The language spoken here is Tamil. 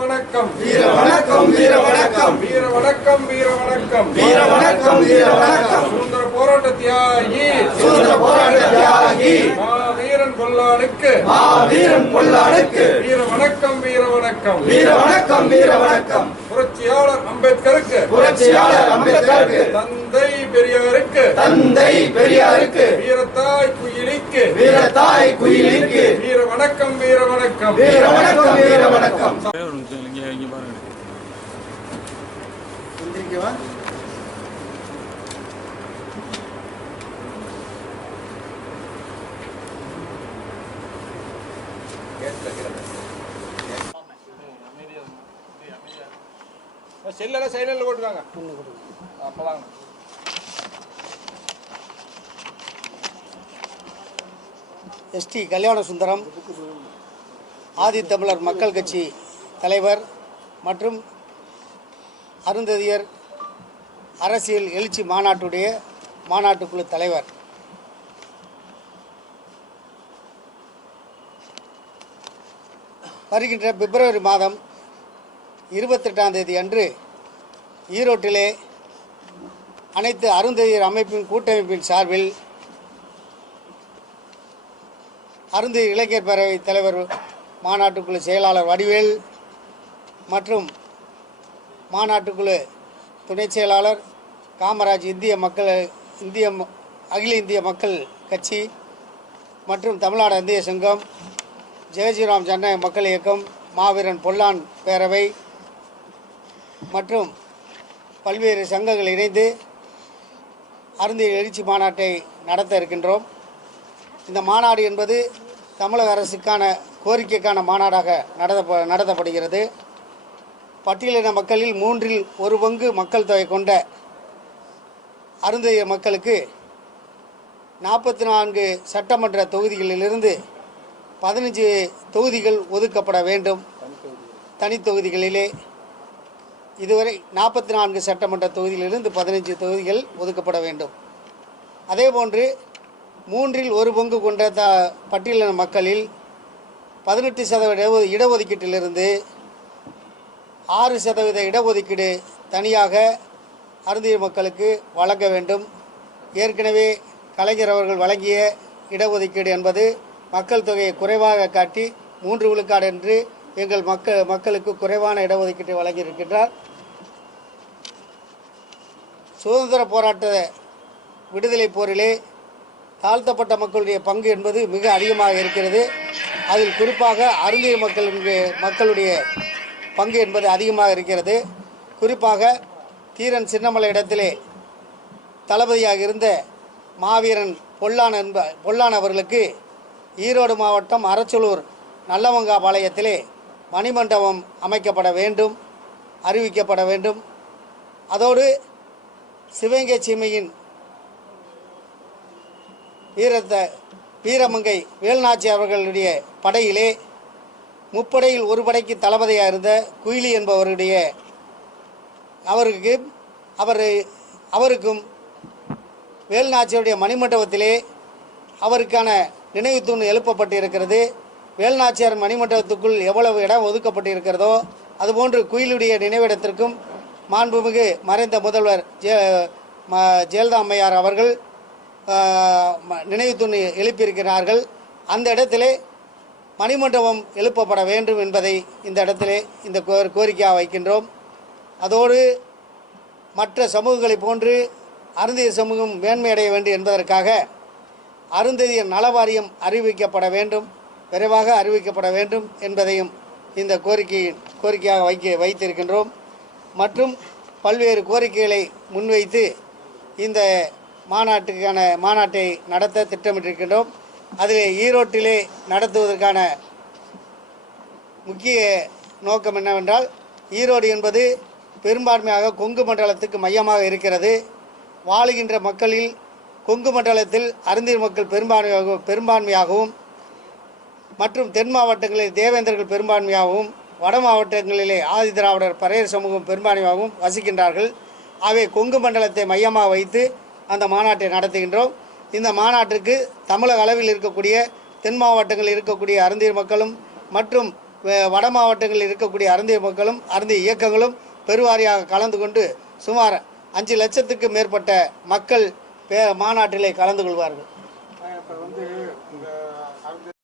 வணக்கம் வீர வணக்கம் வீர வணக்கம் வீர வணக்கம் வீர வணக்கம் வீர வணக்கம் வீர வணக்கம் சுதந்திர போராட்ட தியாகி சுதந்திர போராட்ட தியாகி மாவீரன் கொல்லானுக்கு மா வீரன் பொல்லாடுக்கு வீர வணக்கம் வீர வணக்கம் வீர வணக்கம் வீர வணக்கம் புரட்சியாளர் அம்பேத்கருக்கு. புரட்சியாளர் அம்பேத்கருக்கு. தந்தை பெரியாருக்கு. தந்தை பெரியாருக்கு. வீரத்தாய் குயிலிக்கு. வீரத்தாய் குயிலிக்கு. வீர வணக்கம் வீர வணக்கம் வீர வணக்கம் வீர வணக்கம் ஒரு செல்லெல்லாம் சைலண்ட்ல போட்டுக்காங்க அப்பதாங்க எஸ்டி கல்யாண சுந்தரம் ஆதித்தமிழர் மக்கள் கட்சி தலைவர் மற்றும் அருந்ததியர் அரசியல் எழுச்சி மாநாட்டுடைய மாநாட்டுக்குழு தலைவர். வருகின்ற பிப்ரவரி மாதம் இருபத்தெட்டாம் தேதி அன்று ஈரோட்டிலே அனைத்து அருந்ததியர் அமைப்பின் கூட்டமைப்பின் சார்பில் அருந்து இளைஞர் பேரவை தலைவர் மாநாட்டுக்குழு செயலாளர் வடிவேல் மற்றும் மாநாட்டுக்குழு துணை செயலாளர் காமராஜ் இந்திய மக்கள் இந்திய ம- அகில இந்திய மக்கள் கட்சி மற்றும் தமிழ்நாடு இந்திய சங்கம் ஜெயஜிராம் ஜனநாயக மக்கள் இயக்கம் மாவீரன் பொல்லான் பேரவை மற்றும் பல்வேறு சங்கங்கள் இணைந்து அருந்திய எழுச்சி மாநாட்டை நடத்த இருக்கின்றோம். இந்த மாநாடு என்பது தமிழக அரசுக்கான கோரிக்கைக்கான மாநாடாக நடத்த நடத்தப்படுகிறது. பட்டியலின மக்களில் மூன்றில் ஒரு பங்கு மக்கள் தொகை கொண்ட அருந்தைய மக்களுக்கு நாற்பத்தி நான்கு சட்டமன்ற தொகுதிகளிலிருந்து பதினஞ்சு தொகுதிகள் ஒதுக்கப்பட வேண்டும். தனித்தொகுதிகளிலே இதுவரை நாற்பத்தி நான்கு சட்டமன்ற தொகுதியிலிருந்து பதினஞ்சு தொகுதிகள் ஒதுக்கப்பட வேண்டும். அதேபோன்று மூன்றில் ஒரு பங்கு கொண்ட த பட்டியலின மக்களில் பதினெட்டு சதவீத இடஒதுக்கீட்டிலிருந்து ஆறு சதவீத இடஒதுக்கீடு தனியாக அருந்திய மக்களுக்கு வழங்க வேண்டும். ஏற்கனவே கலைஞர் அவர்கள் வழங்கிய இடஒதுக்கீடு என்பது மக்கள் தொகையை குறைவாக காட்டி மூன்று விழுக்காடு என்று எங்கள் மக்கள் மக்களுக்கு குறைவான இடஒதுக்கீட்டை வழங்கியிருக்கின்றார். சுதந்திர போராட்ட விடுதலை போரிலே தாழ்த்தப்பட்ட மக்களுடைய பங்கு என்பது மிக அதிகமாக இருக்கிறது. அதில் குறிப்பாக அருந்திய மக்களுடைய மக்களுடைய பங்கு என்பது அதிகமாக இருக்கிறது. குறிப்பாக தீரன் சின்னமலை இடத்திலே தளபதியாக இருந்த மாவீரன் பொல்லான் என்ப பொல்லான் அவர்களுக்கு ஈரோடு மாவட்டம் அரச்சலூர் நல்லவங்காபாளையத்திலே மணிமண்டபம் அமைக்கப்பட வேண்டும் அறிவிக்கப்பட வேண்டும். அதோடு சிவகங்கை சீமையின் வீரத்த வீரமங்கை வேல்நாச்சி அவர்களுடைய படையிலே முப்படையில் ஒரு படைக்கு தளபதியாக இருந்த குயிலி என்பவருடைய அவருக்கு அவர் அவருக்கும் வேல்நாச்சியுடைய மணிமண்டபத்திலே அவருக்கான நினைவு தூண் எழுப்பப்பட்டு இருக்கிறது வேல்நாச்சியார் மணிமண்டபத்துக்குள் எவ்வளவு இடம் ஒதுக்கப்பட்டு இருக்கிறதோ அதுபோன்று குயிலுடைய நினைவிடத்திற்கும் மாண்புமிகு மறைந்த முதல்வர் ஜெ ஜெயலலிதா அம்மையார் அவர்கள் நினைவு துணி எழுப்பியிருக்கிறார்கள். அந்த இடத்திலே மணிமண்டபம் எழுப்பப்பட வேண்டும் என்பதை இந்த இடத்திலே இந்த கோ- கோரிக்கையாக வைக்கின்றோம். அதோடு மற்ற சமூகங்களைப் போன்று அருந்திய சமூகம் மேன்மையடைய வேண்டும் என்பதற்காக அருந்ததியர் நலவாரியம் அறிவிக்கப்பட வேண்டும். விரைவாக அறிவிக்கப்பட வேண்டும் என்பதையும் இந்த கோரிக்கையின் கோரிக்கையாக வைக்க வைத்திருக்கின்றோம். மற்றும் பல்வேறு கோரிக்கைகளை முன்வைத்து இந்த மாநாட்டுக்கான மாநாட்டை நடத்த திட்டமிட்டிருக்கின்றோம். அதில் ஈரோட்டிலே நடத்துவதற்கான முக்கிய நோக்கம் என்னவென்றால் ஈரோடு என்பது பெரும்பான்மையாக கொங்கு மண்டலத்துக்கு மையமாக இருக்கிறது. வாழுகின்ற மக்களில் கொங்கு மண்டலத்தில் அருந்தியர் மக்கள் பெரும்பான்மையாக பெரும்பான்மையாகவும் மற்றும் தென் மாவட்டங்களில் தேவேந்தர்கள் பெரும்பான்மையாகவும் வட மாவட்டங்களிலே ஆதி திராவிடர் பறையர் சமூகம் பெரும்பான்மையாகவும் வசிக்கின்றார்கள். அவை கொங்கு மண்டலத்தை மையமாக வைத்து அந்த மாநாட்டை நடத்துகின்றோம். இந்த மாநாட்டிற்கு தமிழக அளவில் இருக்கக்கூடிய தென் மாவட்டங்களில் இருக்கக்கூடிய அருந்தியர் மக்களும் மற்றும் வட மாவட்டங்களில் இருக்கக்கூடிய அருந்திய மக்களும் அருந்திய இயக்கங்களும் பெருவாரியாக கலந்து கொண்டு சுமார் அஞ்சு லட்சத்துக்கு மேற்பட்ட மக்கள் பே மாநாட்டிலே கலந்து கொள்வார்கள்.